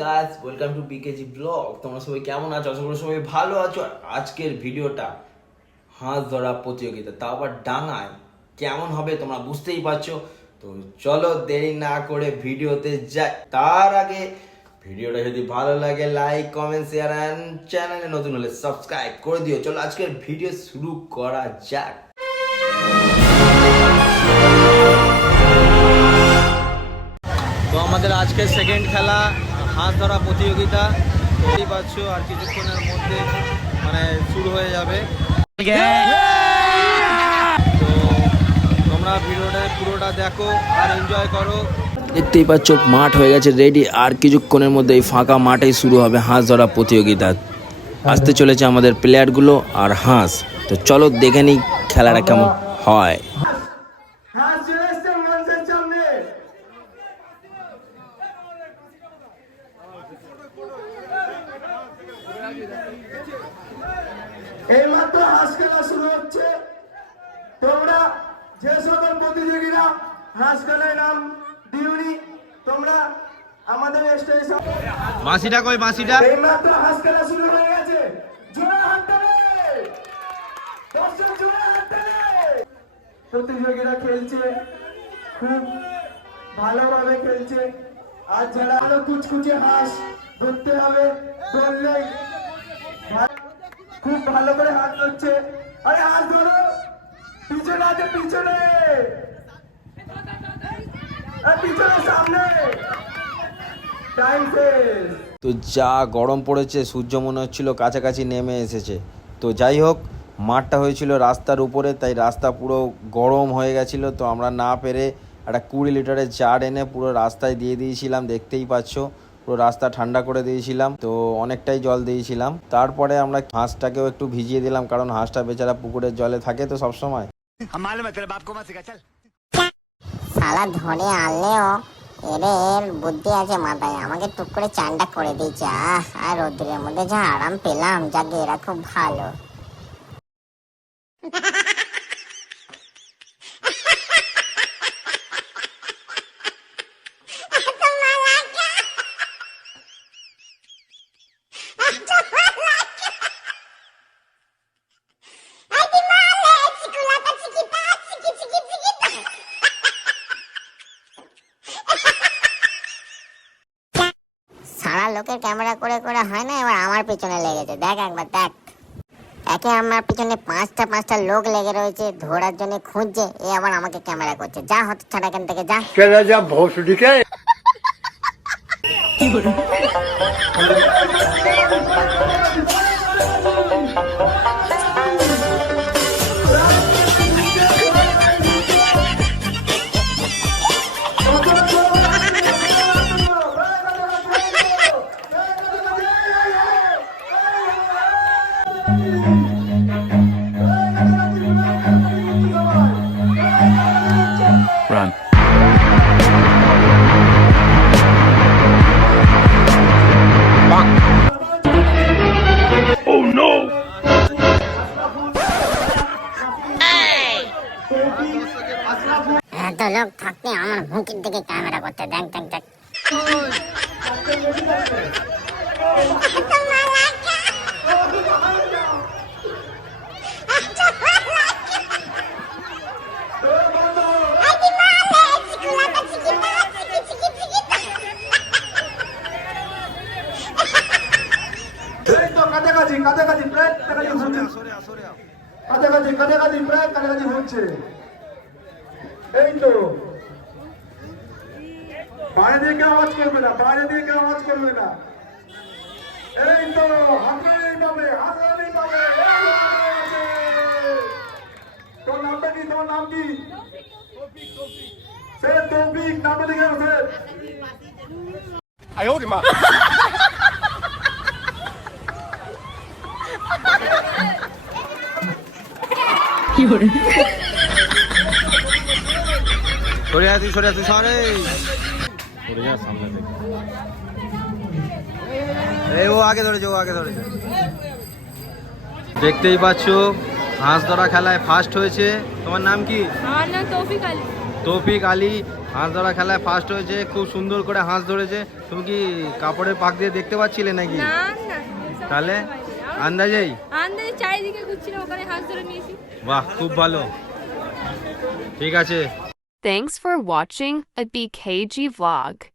Guys welcome to BKG vlog তোমরা সবাই কেমন আছো? আশা করি সবাই ভালো আছো। আজকের ভিডিওটা হাঁস ধরা প্রতিযোগিতা, তাও আবার ডাঙায়। কেমন হবে তোমরা বুঝতেই পারছ। তো চলো দেরি না করে ভিডিওতে যাই। তার আগে ভিডিওটা যদি ভালো লাগে লাইক কমেন্ট শেয়ার অ্যান্ড চ্যানেলে নতুন হলে সাবস্ক্রাইব করে দিও। চলো আজকের ভিডিও শুরু করা যাক। আমাদের আজকের সেকেন্ড খেলা হাঁস ধরা প্রতিযোগিতা। দেখতেই পাচ্ছ আর কিছুক্ষণের মধ্যে মানে শুরু হয়ে যাবে। তো তোমরা ভিডিওটা পুরোটা দেখো আর এনজয় করো। দেখতেই পাচ্ছ, মাঠ হয়ে গেছে রেডি আর কিছুক্ষণের মধ্যে এই ফাঁকা মাঠেই শুরু হবে হাঁস ধরা প্রতিযোগিতা। আসতে চলেছে আমাদের প্লেয়ারগুলো আর হাঁস। তো চলো দেখে নিই খেলাটা কেমন হয় হাত চলে এসছে মঞ্চের সামনে এইমাত্র হাঁস খেলা শুরু হচ্ছে। তোমরা যে সকল প্রতিযোগীরা হাঁস খেলায় নাম দিউনি তোমরা আমাদের স্টেশন মাসিটা কই মাসিটা? এইমাত্র হাঁস খেলা শুরু হয়ে গেছে। জোরে হাত তালে দর্শক জোরে হাত তালে প্রতিযোগীরা খেলছে খুব ভালোভাবে খেলছে। আর যারা কুচকুচে হাঁস ধরতে হবে ধরলেই খুব ভালো করে হাত ধরছে। আরে হাত ধরো। পিছনে আছে, পিছনে। পিছনে, সামনে। টাইম শেষ। তো যা গরম পড়েছে, সূর্য মনে হচ্ছিল কাছাকাছি নেমে এসেছে। তো যাই হোক, মাঠটা হয়েছিল রাস্তার উপরে, তাই রাস্তা পুরো গরম হয়ে গেছিল। তো আমরা না পেরে একটা কুড়ি লিটারের জার এনে পুরো রাস্তায় দিয়ে দিয়েছিলাম, দেখতেই পাচ্ছ। পুরো রাস্তা ঠান্ডা করে দিয়েছিলাম তো অনেকটাই জল দিয়েছিলাম। তারপরে আমরা হাঁসটাকেও একটু ভিজিয়ে দিলাম কারণ হাঁসটা বেচারা পুকুরের জলে থাকে তো সবসময়। সময় আনলেও আছে মাথায়। আমাকে টুক করে চানটা করে দিয়েছে। আর রোদ্রের মধ্যে যা আরাম পেলাম যা গেরা খুব ভালো। সারা লোকের ক্যামেরা করে করে হয় না এবার আমার পিছনে লেগেছে। দেখ একবার দেখ। একে আমার পিছনে পাঁচটা পাঁচটা লোক লেগে রয়েছে ধরার জন্য খুঁজছে এ আবার আমাকে ক্যামেরা করছে। যা হতো ছাড়া এখান থেকে যা। চলে যা ভোসডিকে? লোক থাকতে আমার মুখের দিকে ক্যামেরা করতে দেখ দেখ দেখ। কাছাকাছি কাছাকাছি প্রায় কাছাকাছি হচ্ছে কাছাকাছি কাছাকাছি প্রায় কাছাকাছি হচ্ছে এই তো। বাইরে দিকে আওয়াজ করবে না বাইরে দিকে আওয়াজ করবে না। এই তো হাসানি পাবে হাসানি পাবে তোর নামটা কি তোর নাম কি? সে তৌফিক নামটা লিখে আছে আয় ওরে মা। কি সরে আসি সরে আসি সরে। সরে যা সামনে থেকে এই ও আগে ধরেছে ও আগে ধরেছে। দেখতেই পাচ্ছ হাঁস ধরা খেলায় ফার্স্ট হয়েছে। তোমার নাম কি? আমার নাম তৌফিক আলী। তৌফিক আলী হাঁস ধরা খেলায় ফার্স্ট হয়েছে। খুব সুন্দর করে হাঁস ধরেছে। তুমি কি কাপড়ের পাক দিয়ে দেখতে পাচ্ছিলে নাকি? তাহলে আন্দাজেই? আন্দাজে চারিদিকে ঘুরছিলাম ওখানে হাঁস ধরে নিয়েছি। বাহ খুব ভালো। ঠিক আছে। Thanks for watching a BKG vlog.